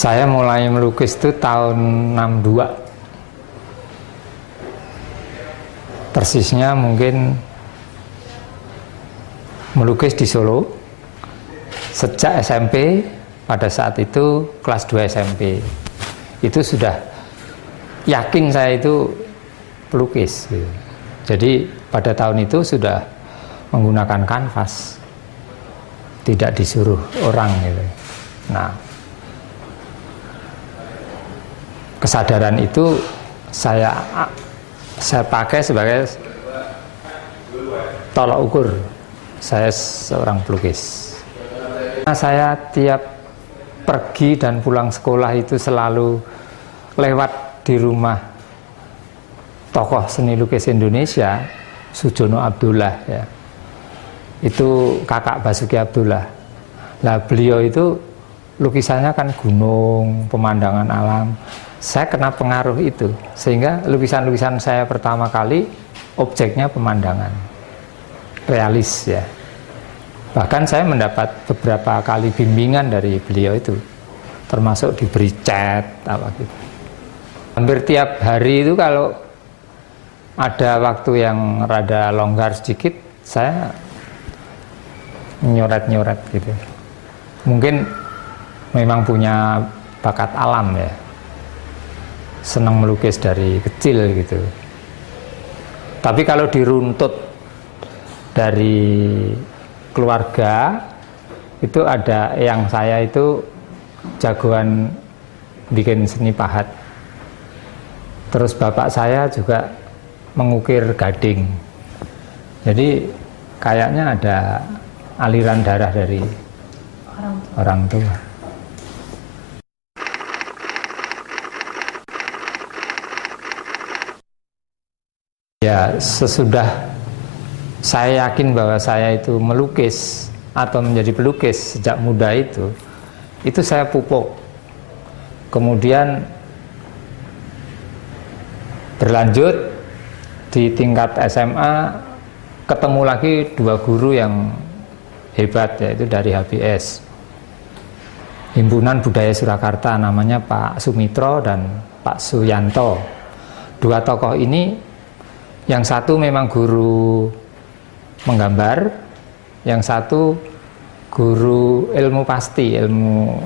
Saya mulai melukis itu tahun 62. Persisnya mungkin melukis di Solo sejak SMP. Pada saat itu kelas 2 SMP itu sudah yakin saya itu pelukis gitu. Jadi pada tahun itu sudah menggunakan kanvas, tidak disuruh orang gitu. Nah, kesadaran itu saya pakai sebagai tolak ukur saya seorang pelukis. Saya tiap pergi dan pulang sekolah itu selalu lewat di rumah tokoh seni lukis Indonesia, Sujono Abdullah ya. Itu kakak Basuki Abdullah. Nah, beliau itu lukisannya kan gunung, pemandangan alam. Saya kena pengaruh itu, sehingga lukisan-lukisan saya pertama kali objeknya pemandangan, realis ya. Bahkan saya mendapat beberapa kali bimbingan dari beliau itu, termasuk diberi cat apa gitu. Hampir tiap hari itu kalau ada waktu yang rada longgar sedikit, saya nyoret-nyoret gitu. Mungkin memang punya bakat alam ya, senang melukis dari kecil gitu. Tapi kalau diruntut dari keluarga, itu ada yang saya itu jagoan bikin seni pahat. Terus bapak saya juga mengukir gading. Jadi kayaknya ada aliran darah dari orang tua. Ya, sesudah saya yakin bahwa saya itu melukis atau menjadi pelukis sejak muda itu saya pupuk. Kemudian berlanjut di tingkat SMA, ketemu lagi dua guru yang hebat, yaitu dari HBS, Himpunan Budaya Surakarta, namanya Pak Sumitro dan Pak Suyanto. Dua tokoh ini, yang satu memang guru menggambar, yang satu guru ilmu pasti, ilmu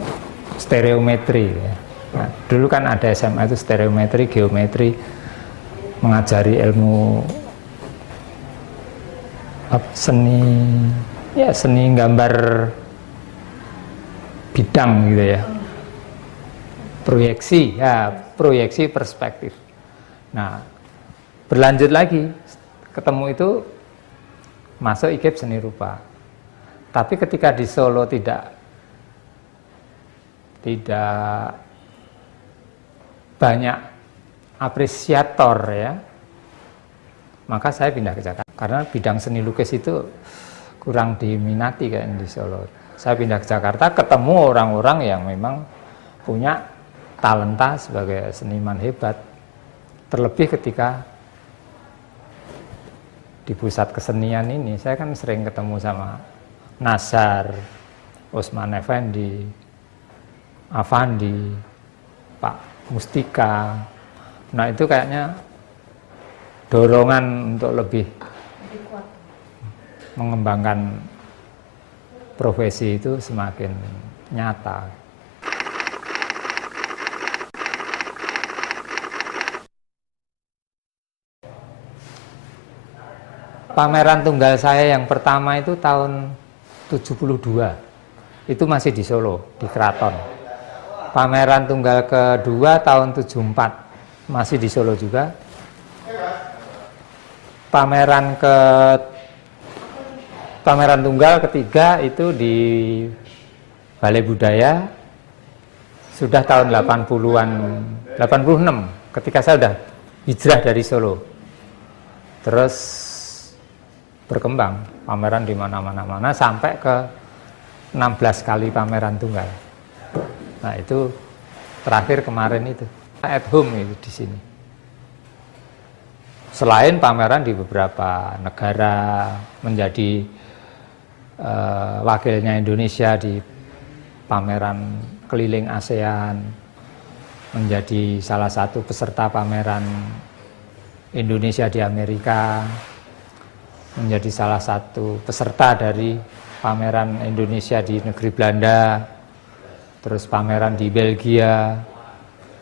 stereometri ya. Nah, dulu kan ada SMA itu stereometri, geometri, mengajari ilmu seni ya, seni gambar bidang gitu ya, proyeksi perspektif. Nah, berlanjut lagi ketemu itu masuk IKIP seni rupa. Tapi ketika di Solo tidak banyak apresiator ya, maka saya pindah ke Jakarta. Karena bidang seni lukis itu kurang diminati kayak di Solo. Saya pindah ke Jakarta, ketemu orang-orang yang memang punya talenta sebagai seniman hebat. Terlebih ketika di pusat kesenian ini, saya kan sering ketemu sama Nazar, Usman Effendi, Avandi, Pak Mustika. Nah, itu kayaknya dorongan untuk lebih mengembangkan profesi itu semakin nyata. Pameran tunggal saya yang pertama itu tahun 72. Itu masih di Solo, di Keraton. Pameran tunggal kedua tahun 74, masih di Solo juga. Pameran tunggal ketiga itu di Balai Budaya, sudah tahun 80-an, 86, ketika saya sudah hijrah dari Solo. Terus berkembang pameran di mana-mana sampai ke 16 kali pameran tunggal. Nah, itu terakhir kemarin itu at home itu di sini. Selain pameran di beberapa negara, menjadi wakilnya Indonesia di pameran keliling ASEAN, menjadi salah satu peserta pameran Indonesia di Amerika, menjadi salah satu peserta dari pameran Indonesia di negeri Belanda, terus pameran di Belgia,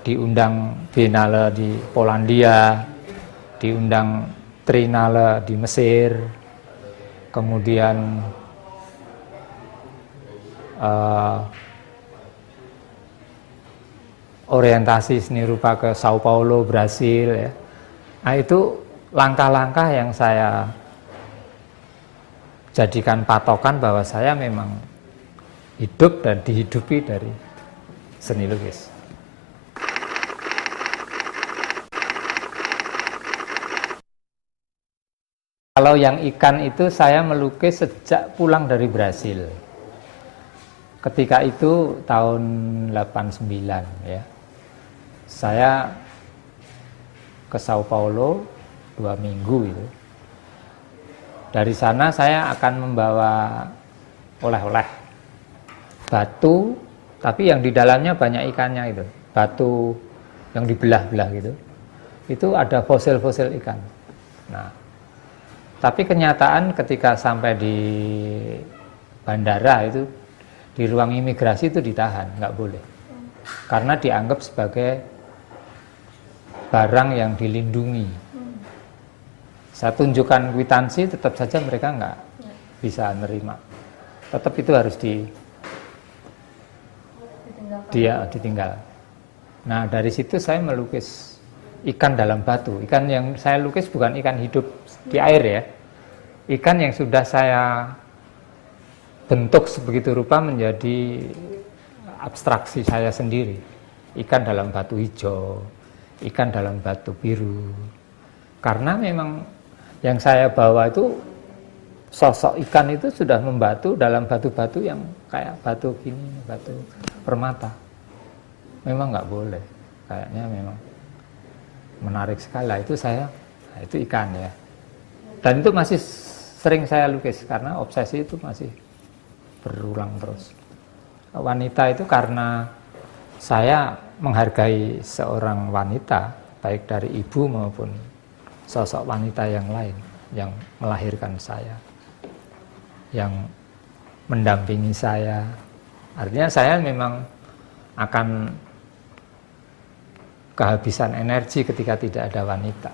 diundang Biennale di Polandia, diundang Triennale di Mesir, kemudian orientasi seni rupa ke Sao Paulo, Brasil ya. Nah, itu langkah-langkah yang saya jadikan patokan bahwa saya memang hidup dan dihidupi dari seni lukis. Kalau yang ikan itu saya melukis sejak pulang dari Brasil. Ketika itu tahun 89 ya. Saya ke Sao Paulo 2 minggu itu. Dari sana saya akan membawa oleh-oleh batu, tapi yang di dalamnya banyak ikannya itu. Batu yang dibelah-belah gitu. Itu ada fosil-fosil ikan. Nah, tapi kenyataan ketika sampai di bandara itu, di ruang imigrasi itu ditahan, nggak boleh. Karena dianggap sebagai barang yang dilindungi. Saya tunjukkan kwitansi, tetap saja mereka nggak bisa menerima. Tetap itu harus ditinggal. Nah, dari situ saya melukis ikan dalam batu. Ikan yang saya lukis bukan ikan hidup di air ya. Ikan yang sudah saya bentuk sebegitu rupa menjadi abstraksi saya sendiri. Ikan dalam batu hijau, ikan dalam batu biru. Karena memang yang saya bawa itu sosok ikan itu sudah membatu dalam batu-batu yang kayak batu gini, batu permata. Memang nggak boleh. Kayaknya memang menarik sekali. Itu saya, itu ikan ya. Dan itu masih sering saya lukis karena obsesi itu masih berulang terus. Wanita itu karena saya menghargai seorang wanita, baik dari ibu maupun sosok wanita yang lain yang melahirkan saya, yang mendampingi saya. Artinya saya memang akan kehabisan energi ketika tidak ada wanita,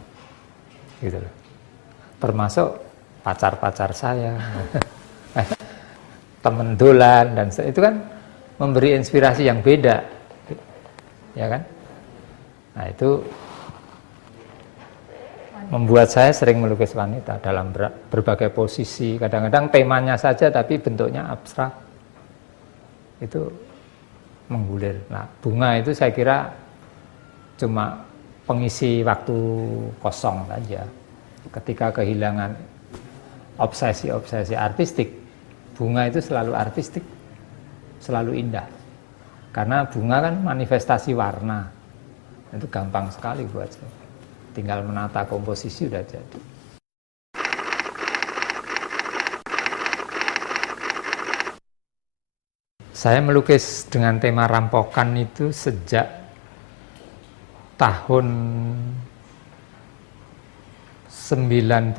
gitu loh. Termasuk pacar-pacar saya, temen dolan, dan itu kan memberi inspirasi yang beda, ya kan? Nah, itu membuat saya sering melukis wanita dalam berbagai posisi, kadang-kadang temanya saja tapi bentuknya abstrak, itu menggulir. Nah, bunga itu saya kira cuma pengisi waktu kosong saja. Ketika kehilangan obsesi-obsesi artistik, bunga itu selalu artistik, selalu indah. Karena bunga kan manifestasi warna, itu gampang sekali buat saya. Tinggal menata komposisi udah jadi. Saya melukis dengan tema rampokan itu sejak tahun 96.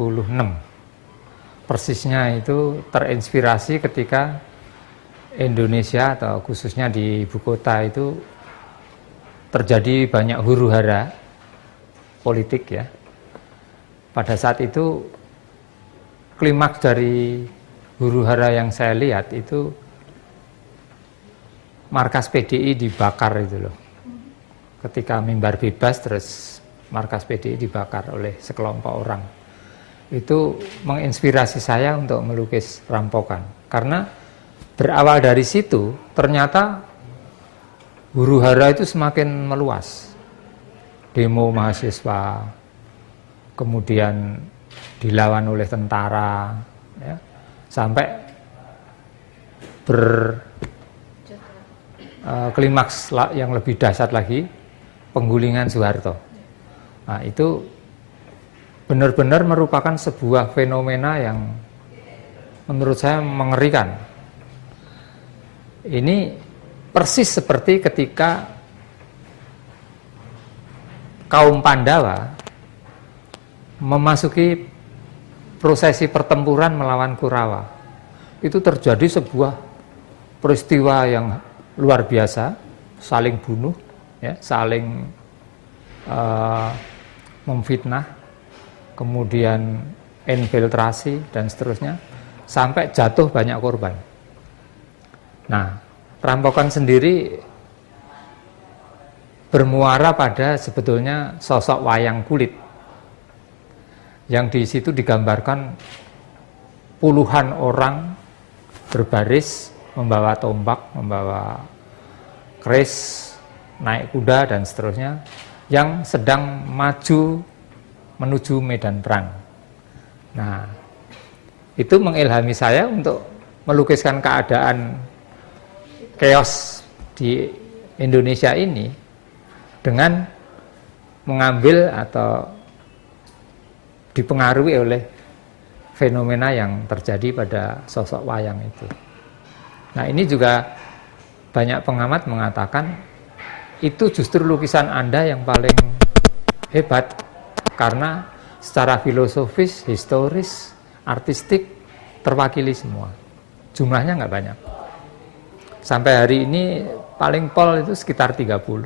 Persisnya itu terinspirasi ketika Indonesia atau khususnya di ibu kota itu terjadi banyak huru-hara politik ya. Pada saat itu klimaks dari huru-hara yang saya lihat itu markas PDI dibakar itu loh. Ketika mimbar bebas terus markas PDI dibakar oleh sekelompok orang. Itu menginspirasi saya untuk melukis rampokan. Karena berawal dari situ ternyata huru-hara itu semakin meluas. Demo mahasiswa, kemudian dilawan oleh tentara, ya, sampai klimaks yang lebih dahsyat lagi, penggulingan Soeharto. Nah, itu benar-benar merupakan sebuah fenomena yang menurut saya mengerikan. Ini persis seperti ketika kaum Pandawa memasuki prosesi pertempuran melawan Kurawa. Itu terjadi sebuah peristiwa yang luar biasa, saling bunuh, ya, saling memfitnah, kemudian infiltrasi dan seterusnya, sampai jatuh banyak korban. Nah, perampokan sendiri bermuara pada sebetulnya sosok wayang kulit, yang di situ digambarkan puluhan orang berbaris, membawa tombak, membawa keris, naik kuda dan seterusnya, yang sedang maju menuju medan perang. Nah, itu mengilhami saya untuk melukiskan keadaan chaos di Indonesia ini dengan mengambil atau dipengaruhi oleh fenomena yang terjadi pada sosok wayang itu. Nah, ini juga banyak pengamat mengatakan itu justru lukisan Anda yang paling hebat, karena secara filosofis, historis, artistik terwakili semua. Jumlahnya nggak banyak. Sampai hari ini paling pol itu sekitar 30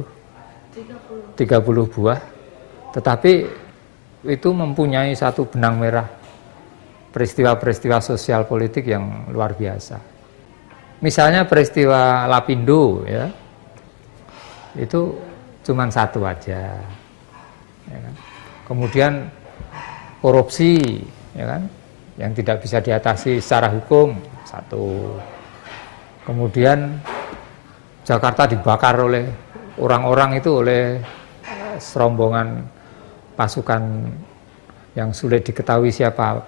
buah. Tetapi itu mempunyai satu benang merah peristiwa-peristiwa sosial politik yang luar biasa. Misalnya peristiwa Lapindo, ya, itu cuma satu aja. Ya kan? Kemudian korupsi, ya kan, yang tidak bisa diatasi secara hukum, satu. Kemudian Jakarta dibakar oleh orang-orang itu, oleh serombongan pasukan yang sulit diketahui siapa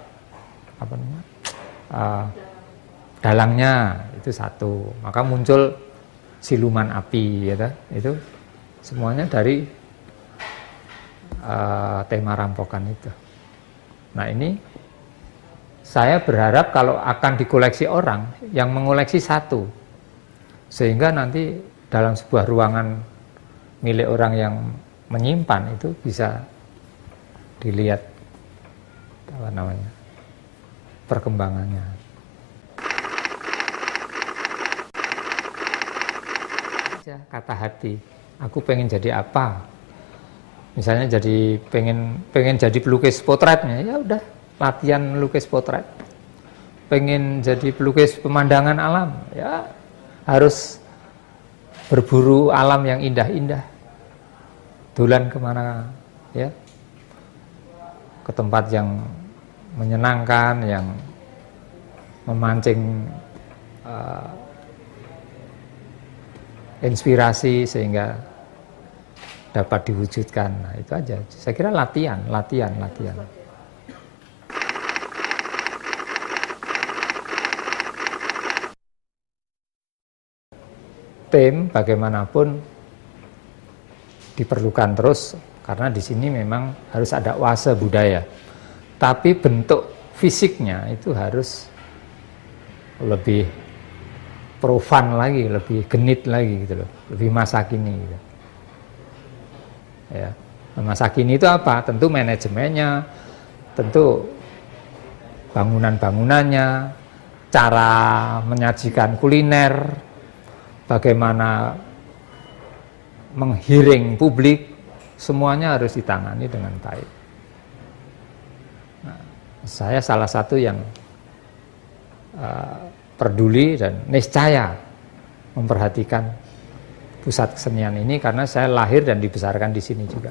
dalangnya, itu satu. Maka muncul siluman api, ya, itu semuanya dari tema rampokan itu. Nah, ini saya berharap kalau akan dikoleksi orang, yang mengoleksi satu, sehingga nanti dalam sebuah ruangan milik orang yang menyimpan itu bisa dilihat perkembangannya. Kata hati, aku pengen jadi apa? Misalnya pengen jadi pelukis potretnya, ya udah latihan melukis potret. Pengen jadi pelukis pemandangan alam, ya harus berburu alam yang indah-indah. Dolan kemana, ya, ke tempat yang menyenangkan, yang memancing inspirasi sehingga dapat diwujudkan. Nah, itu aja. Saya kira latihan. Tim bagaimanapun diperlukan terus, karena di sini memang harus ada wase budaya. Tapi bentuk fisiknya itu harus lebih profan lagi, lebih genit lagi gitu loh, lebih masa kini gitu. Ya, masa kini itu apa? Tentu manajemennya, tentu bangunan-bangunannya, cara menyajikan kuliner, bagaimana menggiring publik, semuanya harus ditangani dengan baik. Nah, saya salah satu yang peduli dan niscaya memperhatikan pusat kesenian ini, karena saya lahir dan dibesarkan di sini juga.